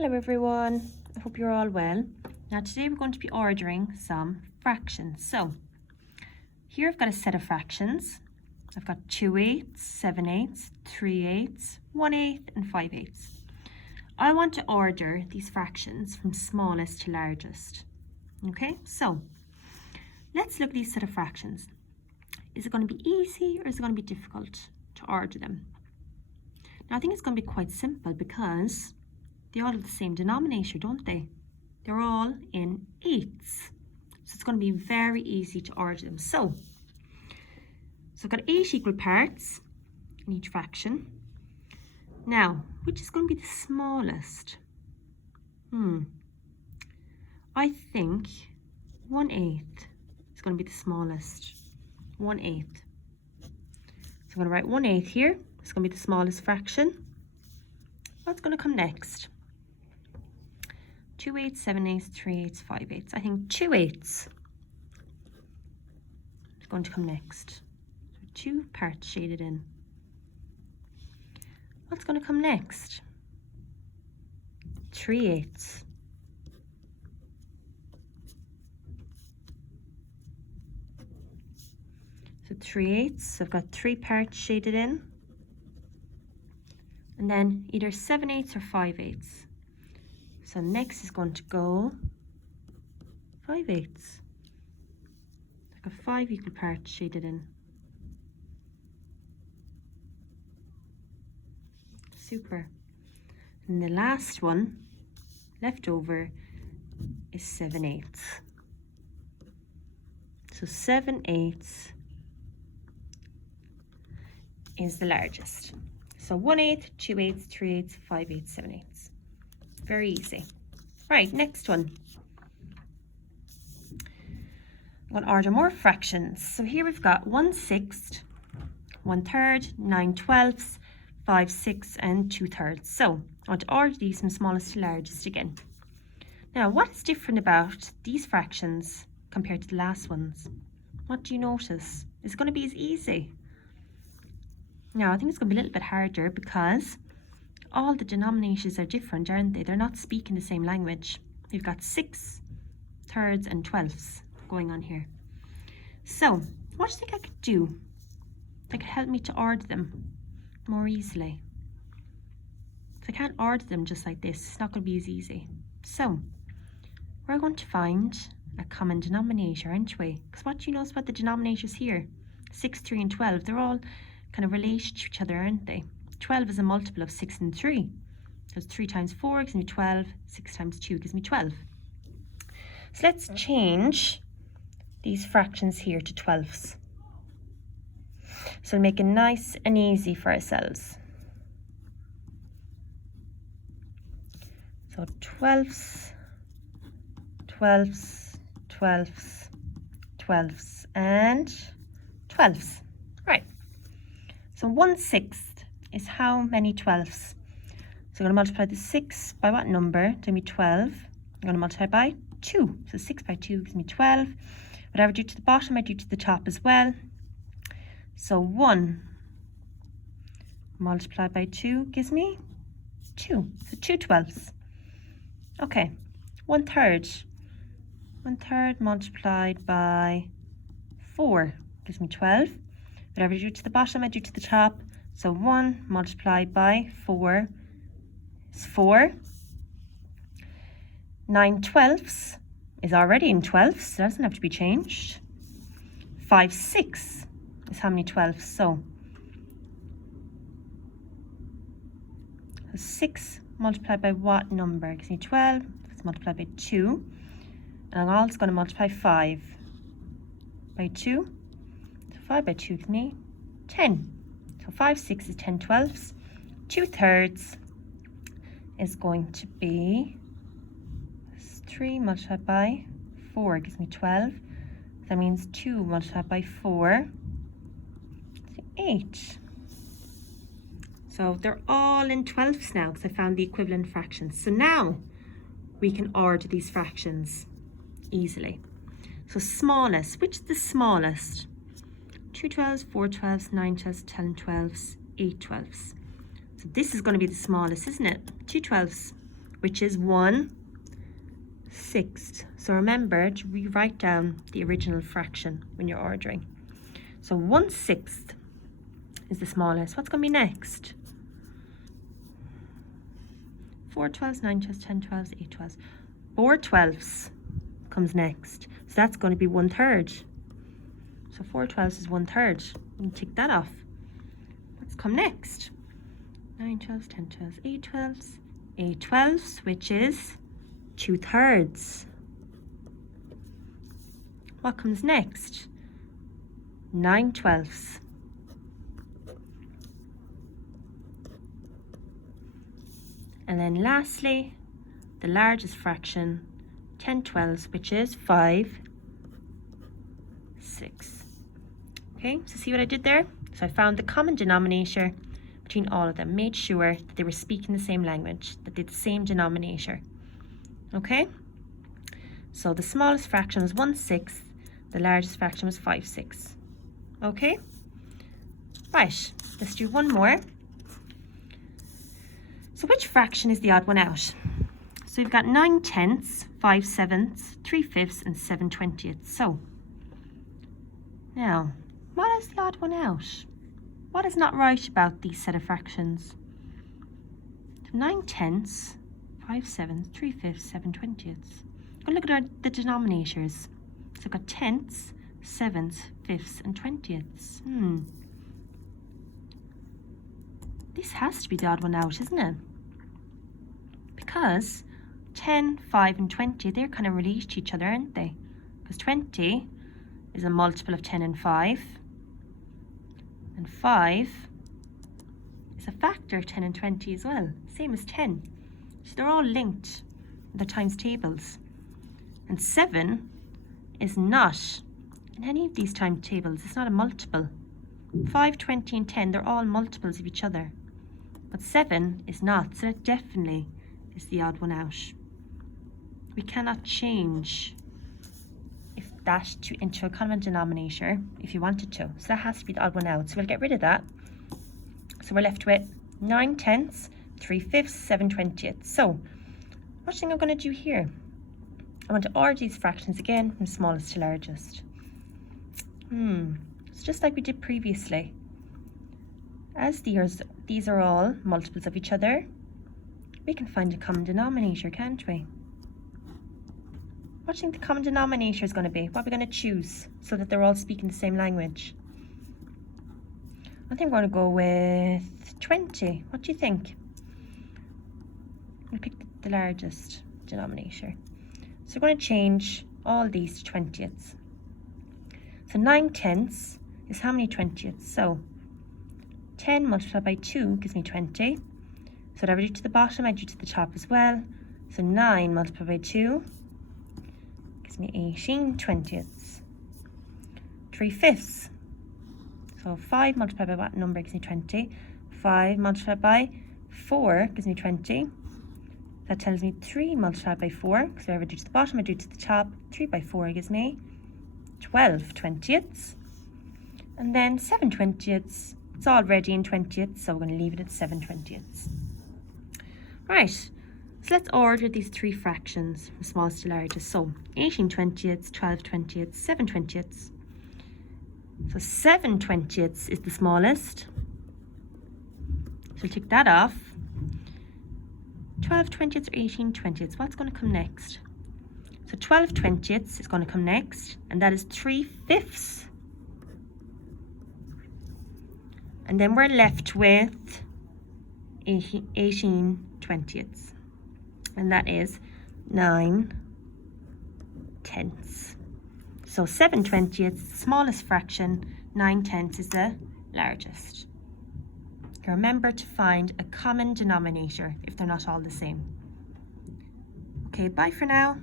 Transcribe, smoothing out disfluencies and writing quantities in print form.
Hello everyone, I hope you're all well. Now today we're going to be ordering some fractions. So here I've got a set of fractions. I've got 2/8, 7/8, 3/8, 1/8 and 5/8. I want to order these fractions from smallest to largest. Okay, so let's look at these set of fractions. Is it going to be easy or is it going to be difficult to order them? Now I think it's going to be quite simple because they all have the same denominator, don't they? They're all in eighths. So it's going to be very easy to order them. So I've got 8 equal parts in each fraction. Now, which is going to be the smallest? I think 1/8 is going to be the smallest. 1/8. So I'm going to write 1/8 here. It's going to be the smallest fraction. What's going to come next? 2/8, 7/8, 3/8, 5/8. I think 2/8 is going to come next. So 2 parts shaded in. What's going to come next? 3/8. So 3/8, I've got 3 parts shaded in. And then either 7/8 or 5/8. So next is going to go 5/8. I've got 5 equal parts shaded in. Super. And the last one left over is 7/8. So 7/8 is the largest. So 1/8, 2/8, 3/8, 5/8, 7/8. Very easy. Right, next one. I'm going to order more fractions. So here we've got 1/6, 1/3, 9/12, 5/6 and 2/3. So I want to order these from smallest to largest again. Now, what is different about these fractions compared to the last ones? What do you notice? Is it going to be as easy? Now, I think it's going to be a little bit harder because all the denominators are different, aren't they? They're not speaking the same language. We've got 6, 1/3 and 1/12 going on here. So, what do you think I could do that could help me to order them more easily? If I can't order them just like this, it's not going to be as easy. So, we're going to find a common denominator, aren't we? Because what do you notice about the denominators here? 6, 3 and 12, they're all kind of related to each other, aren't they? 12 is a multiple of 6 and 3. So 3 times 4 gives me 12, 6 times 2 gives me 12. So let's change these fractions here to 12ths. So we'll make it nice and easy for ourselves. So 12ths, 12ths, 12ths, 12ths, and 12ths. Right. So 1/6 is how many 12ths? So I'm going to multiply the 6 by what number? Give me 12. I'm going to multiply by 2. So 6 by 2 gives me 12. Whatever I do to the bottom, I do to the top as well. So 1 multiplied by 2 gives me 2. So 2 12ths. Okay, 1/3. 1/3 multiplied by 4 gives me 12. Whatever I do to the bottom, I do to the top. So 1 multiplied by 4 is 4. 9/12 is already in 12ths, so that doesn't have to be changed. 5/6 is how many 12ths? So 6 multiplied by what number? Gives me 12. It's multiplied by 2. And I'm also going to multiply 5 by 2. So 5 by 2 gives me 10. So 5/6 is 10/12. 2/3 is going to be 3 multiplied by 4 gives me 12. That means 2 multiplied by 4 is 8. So they're all in 12ths now because I found the equivalent fractions. So now we can order these fractions easily. So smallest, which is the smallest? 2 12s, 4 12s, 9 12s, 10 12s, 8 12s. So this is going to be the smallest, isn't it? 2 12s. which is 1/6. So remember to rewrite down the original fraction when you're ordering. So 1/6 is the smallest. What's going to be next? 4/12, 9/12, 10/12, 8/12. 4/12 comes next. So that's going to be 1/3. So 4/12 is 1/3. You can tick that off. What's come next? 9/12, 10/12, 8/12. 8/12, which is 2/3. What comes next? 9/12. And then lastly, the largest fraction, 10/12, which is 5/6. Okay, so see what I did there? So I found the common denominator between all of them, made sure that they were speaking the same language, that they had the same denominator. Okay, so the smallest fraction was 1/6, the largest fraction was 5/6. Okay, right, let's do one more. So which fraction is the odd one out? So we've got 9/10, 5/7, 3/5, and 7/20. So now, what is the odd one out? What is not right about these set of fractions? 9/10, 5/7, 3/5, 7/20. Go look at the denominators. So we've got tenths, sevenths, fifths, and 20ths. This has to be the odd one out, isn't it? Because 10, 5, and 20, they're kind of related to each other, aren't they? Because 20 is a multiple of 10 and 5. And 5 is a factor of 10 and 20 as well, same as 10. So they're all linked in the times tables. And 7 is not in any of these times tables. It's not a multiple. 5, 20, and 10, they're all multiples of each other. But 7 is not, so it definitely is the odd one out. We cannot change that into a common denominator if you wanted to. So that has to be the odd one out. So we'll get rid of that. So we're left with 9/10, 3/5, 7/20. So what do you think I'm going to do here? I want to order these fractions again from smallest to largest. It's just like we did previously. As these are all multiples of each other, we can find a common denominator, can't we? What do you think the common denominator is going to be? What are we going to choose so that they're all speaking the same language? I think we're going to go with 20. What do you think? We'll pick the largest denominator. So we're going to change all these to 20ths. So 9/10 is how many 20ths? So 10 multiplied by 2 gives me 20. So whatever I do to the bottom, I do to the top as well. So 9 multiplied by 2 gives me 18/20. 3/5. So 5 multiplied by what number gives me 20? 5 multiplied by 4 gives me 20. That tells me 3 multiplied by 4, because whatever I do to the bottom, I do to the top. 3 by 4 gives me 12/20. And then 7/20. It's already in 20ths, so we're going to leave it at 7/20. Right, so let's order these three fractions from smallest to largest. So 18/20, 12/20, 7/20. So 7/20 is the smallest. So we'll take that off. 12/20 or 18/20. What's going to come next? So 12/20 is going to come next, and that is 3/5. And then we're left with 18/20, and that is 9/10. So 7/20 is the smallest fraction, 9/10 is the largest. Remember to find a common denominator if they're not all the same. Okay, bye for now.